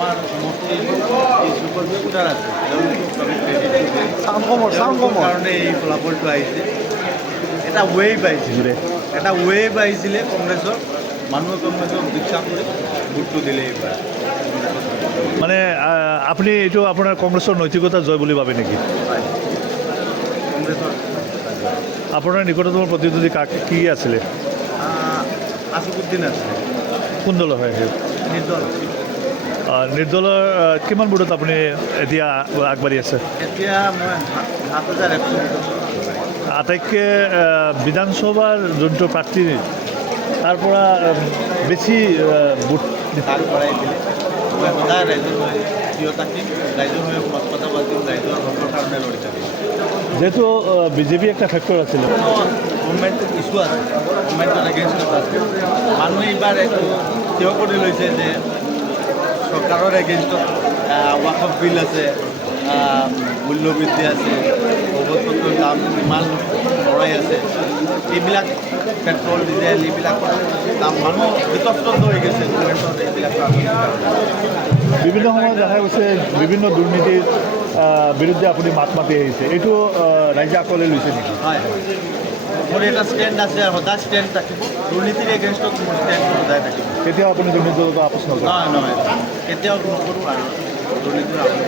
আমাৰ সমষ্টিৰ কিছু কম্পিউটাৰ আছে। তেওঁলোকক আমি credit দিওঁ। চাউণ্ড কমৰ চাউণ্ড তেওঁলোকৰ কমৰ কাৰণে এই ফলাফলটো আহিছে এটা ৱেভ আহিছিলে এটা ৱেভ আহিছিলে কংগ্ৰেছৰ মানুহে কংগ্ৰেছক বিশ্বাস কৰি ভোটটো দিলে এইবাৰ। মানে আপুনি এইটো আপোনাৰ কংগ্ৰেছৰ নৈতিকতা জয় বুলি ভাবে নেকি? কংগ্ৰেছৰ আপোনাৰ নিকটতম প্ৰতিদ্বন্দ্বী কাক কি আছিলে? আহ, আছিকুদ্দিন আছিলে। কোন দলৰ হয়? সেই নিৰ্দলৰ কিমান ভোটত আপুনি এতিয়া আগবাঢ়ি আছে? এতিয়া আটাইতকৈ বিধানসভাৰ যোনটো প্ৰাৰ্থী তাৰ পৰা বেছি ভোট মই সদায় ৰাইজৰ হৈ থিয় থাকিম ৰাইজৰ হৈ মত কথা পাতিম ৰাইজৰ ভোটৰ কাৰণে লৰি থাকিম যিহেতু বিজেপি একটা ফেক্টৰ আছিলে গভৰ্ণমেণ্টৰ ইছ্যু আছে। গভৰ্ণমেণ্টৰ এগেইনষ্টত আছে। মানুহে এইবাৰ এইটো থিয় কৰি লৈছে যে চৰকাৰৰ এগেইনষ্টত ৱাকফ বিল আছে মূল্যবৃদ্ধি আছে ঔষধপত্ৰৰ দাম ইমান বঢ়াই আছে। এইবিলাক পেট্ৰল ডিজেল এইবিলাকৰ দাম মানুহ বিতস্ত হৈ গৈছে। গভৰ্ণমেণ্টৰ এইবিলাক। বিভিন্ন সময়ত দেখা গৈছে বিভিন্ন দুৰ্নীতিৰ বিৰুদ্ধে আপুনি মাত মাতি আহিছে। এইটো ৰাইজে আকোৱালি লৈছে নেকি? হয়। মোৰ এটা ষ্টেণ্ড আছে সদায় ষ্টেণ্ড থাকিব। দুৰ্নীতিৰ এগেইনষ্টত মোৰ ষ্টেণ্ড সদায় থাকিব। কেতিয়াও আপুনি দুৰ্নীতিৰ আপোচ নকৰে নহয় নহয়। কেতিয়াও নকৰোঁ আৰু দুৰ্নীতিৰ আপোচ